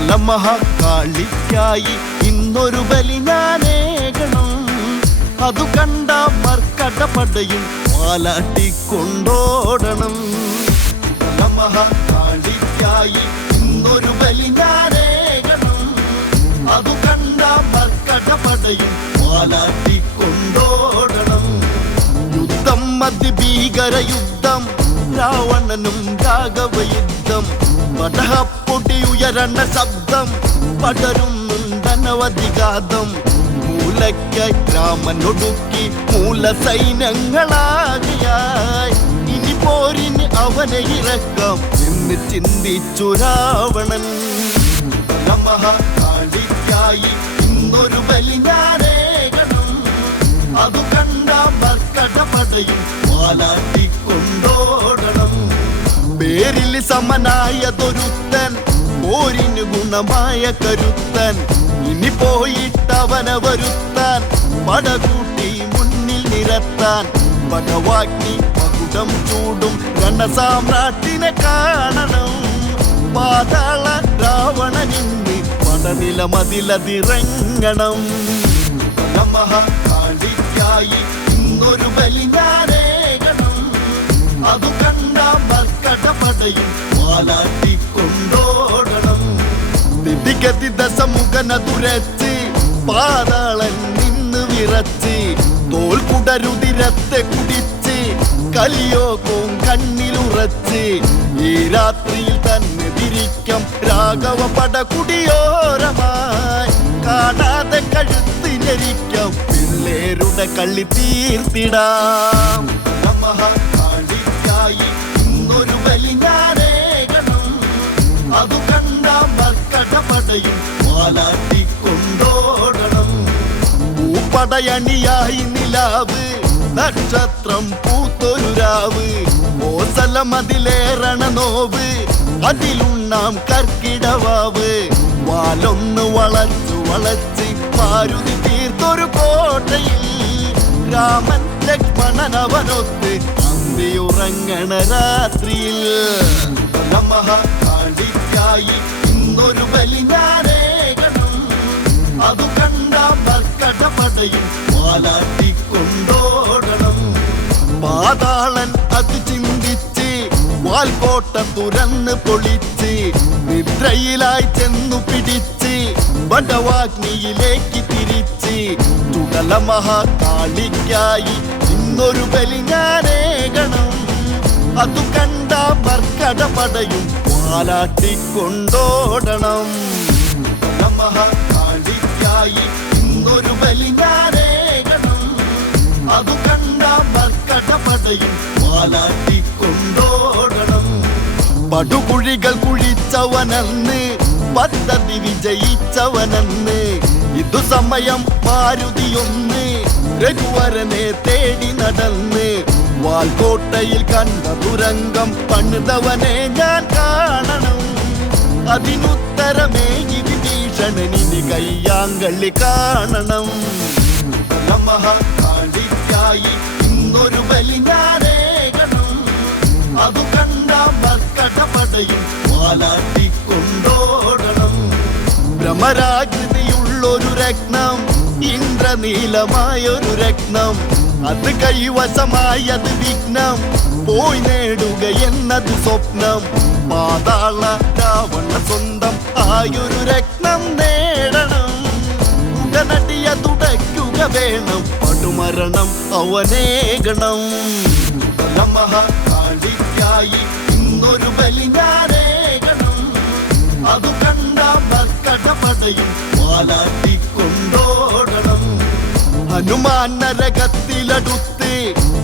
മഹാകാളിക്കായി ഇന്നൊരു ബലി ഞാനേകണം. അതു കണ്ട മർക്കടപടയും വാലാട്ടിക്കൊണ്ടോടണം. മഹാകാളിക്കായി ഇന്നൊരു ബലി ഞാനേകണം. അതു കണ്ട മർക്കടപടയും വാലാട്ടിക്കൊണ്ടോടണം. യുദ്ധം അതിഭീകര യുദ്ധം, രാവണനും രാഘവയുദ്ധം. പടഹപ്പൊടി ഉയരണ ശബ്ദം, പടരുന്നുണ്ടനവധിഘാതം. മൂലയ്ക്കായി രാമനൊടുക്കി മൂല സൈന്യങ്ങളാകയായി. ഇനി പോരിന് അവനെ ഇറക്കാം എന്ന് ചിന്തിച്ചു രാവണൻ. മഹാകാളിക്കായി ഇന്നൊരു ബലി ഞാനേകണം. അതു കണ്ട മർക്കടപടയും വാലാട്ടിക്കൊണ്ടോടണം. പേരിൽ സമനായതൊരുത്തൻ, പോരിന് ഗുണമായ കരുത്തൻ. ഇനി പോയിട്ടവനെ വരുത്താൻ, പടകൂട്ടി മുന്നിൽ നിരത്താൻ. പടവാഗ്നി പകുടം ചൂടും രണസാമ്രാട്ടിനെ കാണണം. പാതാള രാവണനിന്ന് പടനില മതിലതിറങ്ങണം. മഹാകാളിക്കായി ഇന്നൊരു ബലി ഞാനേകണം. അതു കണ്ട മർക്കടപടയും വാലാട്ടിക്കൊണ്ടോടണം. ദിതിഗതി ദശമുഖന തുരച്ച് പാതാളൻ നിന്ന് വിറച്ച്. തോൽക്കുടരുതിരത്തെ കുടിച്ച് കലിയോഗവും കണ്ണിലുറച്ച്. ഈ രാത്രിയിൽ തന്നെ തിരിക്കാം രാഘവ പടകുടിയോരമായി. കാണാതെ കഴുത്തിനരിക്കാം പിള്ളേരുടെ കളി തീർത്തിടാം. മഹാകാളിക്കായി ഇന്നൊരു ബലി ഞാനേകണം. അതു കണ്ട മർക്കടപടയും വാലാട്ടിക്കൊണ്ടോടണം. പൂപ്പടയണിയായി നിലാവ്, നക്ഷത്രം പൂത്തൊരു രാവ്. ഓസലമതിലേറണ നോവ്, അതിലുണ്ണാം കർക്കിടവാവ്. വാലൊന്ന് വളച്ചു വളച്ച് മാരുതി തീർത്തൊരു കോട്ടയിൽ. രാമൻ ലക്ഷ്മണനവനൊത്ത് അന്തിയുറങ്ങണ രാത്രിയിൽ. മഹാകാളിക്കായി ഇന്നൊരു ബലി ഞാനേകണം. അതു കണ്ട മർക്കടപടയും വാലാട്ടിക്കൊണ്ടോടണം. പാതാളൻ അത് ചിന്തിച്ച് വാൽക്കോട്ട തുറന്ന് പൊളിച്ച്. നിദ്രയിലായി ചെന്നു പിടിച്ച് വടവാഗ്നിയിലേക്ക് തിരിച്ച്. ചുടല മഹാകാളിക്കായി ഇന്നൊരു ബലി ഞാനേകണം. അതു കണ്ട മർക്കടപടയും വാലാട്ടിക്കൊണ്ടോടണം. മഹാകാളിക്കായി ഇന്നൊരു ബലി ഞാനേകണം. അതു കണ്ട മർക്കടപടയും വാലാട്ടിക്കൊണ്ടോടണം. പടുകുഴികൾ കുഴിച്ചവനന്ന്, പദ്ധതി വിജയിച്ചവനന്ന്. ഇതു സമയം മാരുതിയൊന്ന് രഘുവരനെ തേടി നടന്ന്. വാൽക്കോട്ടയിൽ കണ്ട തുരങ്കം പണിതവനെ ഞാൻ കാണണം. അതിനുത്തരമേ വിഭീഷണനിന് കയ്യാങ്കളി കാണണം. മഹാകാളിക്കായി ഇന്നൊരു ബലി ഞാനേകണം. അതു കണ്ട മർക്കടപടയും വാലാട്ടിക്കൊണ്ടോടണം. ഭ്രമരാകൃതിയുള്ളൊരു രത്നം, ഇന്ദ്രനീലമായൊരു രത്നം. അത് കൈവശമായത് വിഘ്നം, പോയി നേടുക എന്നത് സ്വപ്നം. പാതാള രാവണ സ്വന്തം ആയൊരു രത്നം നേടണം. ഉടനടിയ തുടയ്ക്കുക വേണം, പടുമരണം അവനേകണം. മഹാകാളിക്കായി ഇന്നൊരു ബലി ഞാനേകണം. അതു കണ്ട മർക്കടപടയും വാലാട്ടിക്കൊണ്ടോടണം. ഹനുമാൻ നരകത്തിലടുത്ത്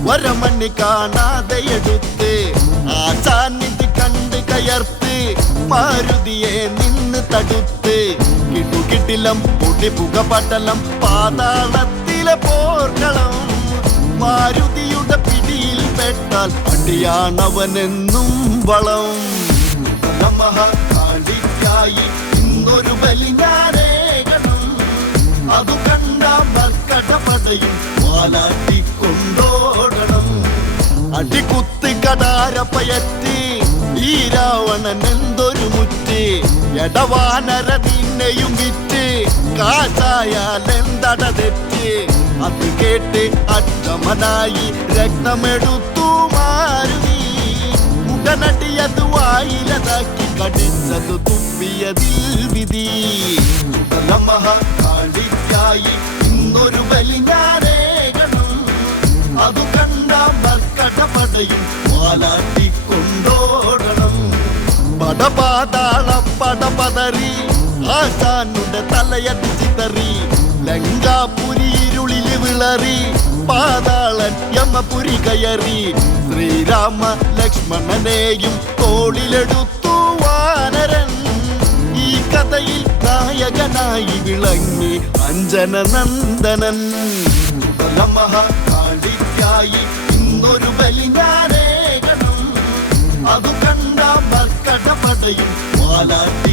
വരമണി കാണാതെ എടുത്ത്. ആശാനിധി കണ്ട് കയർത്ത് മാരുതിയെ നിന്ന് തടുത്ത്. കിടുകിടിലം പൊടിപുക പടലം പാതാളത്തിലെ പോർക്കളം. മാരുതിയുടെ പിടിയിൽ പെട്ടാൽ അടിയാണവനെന്നും വളം. മഹാകാളിക്കായി ഇന്നൊരു ബലി ഞാനേകണം. അതു കണ്ട മർക്കടപടയും വാലാട്ടിക്കൊണ്ടോടണം. അടികുത്ത് കടാരപ്പയറ്റി ഈ രാവണൻ എന്തൊരു മുറ്റി. എടവാനര നിന്നെയും വിറ്റ് കാശായാൽ എന്തട തെറ്റ് അത് കേട്ട് അക്ഷമനായി രക്തമെടുത്തു മാരുതി ഉടനടിയത് വായിലതാക്കി കടിച്ചത് തുപ്പിയതിൽ വിധി മഹാകാളിക്കായി ഇന്നൊരു ബലി ഞാനേകണം അതു കണ്ട മർക്കടപടയും വാലാട്ടിക്കൊണ്ടോടണം പടപാതാള പടപതറി ആശാനുടെ തലയത്ത് ചിതറി ലങ്കാപുരി ഇരുളില് വിളറി പാതാളൻ യമപുരി കയറി ശ്രീരാമ ലക്ഷ്മണനെയും തോളിലെടുത്തു വാനരൻ ഈ കഥയിൽ നായകനായി വിളങ്ങി അഞ്ജന നന്ദനൻ മഹാകാളിക്കായി ഇന്നൊരു ബലി ഞാനേകണം അതു കണ്ട മർക്കടപടയും വാലാട്ടി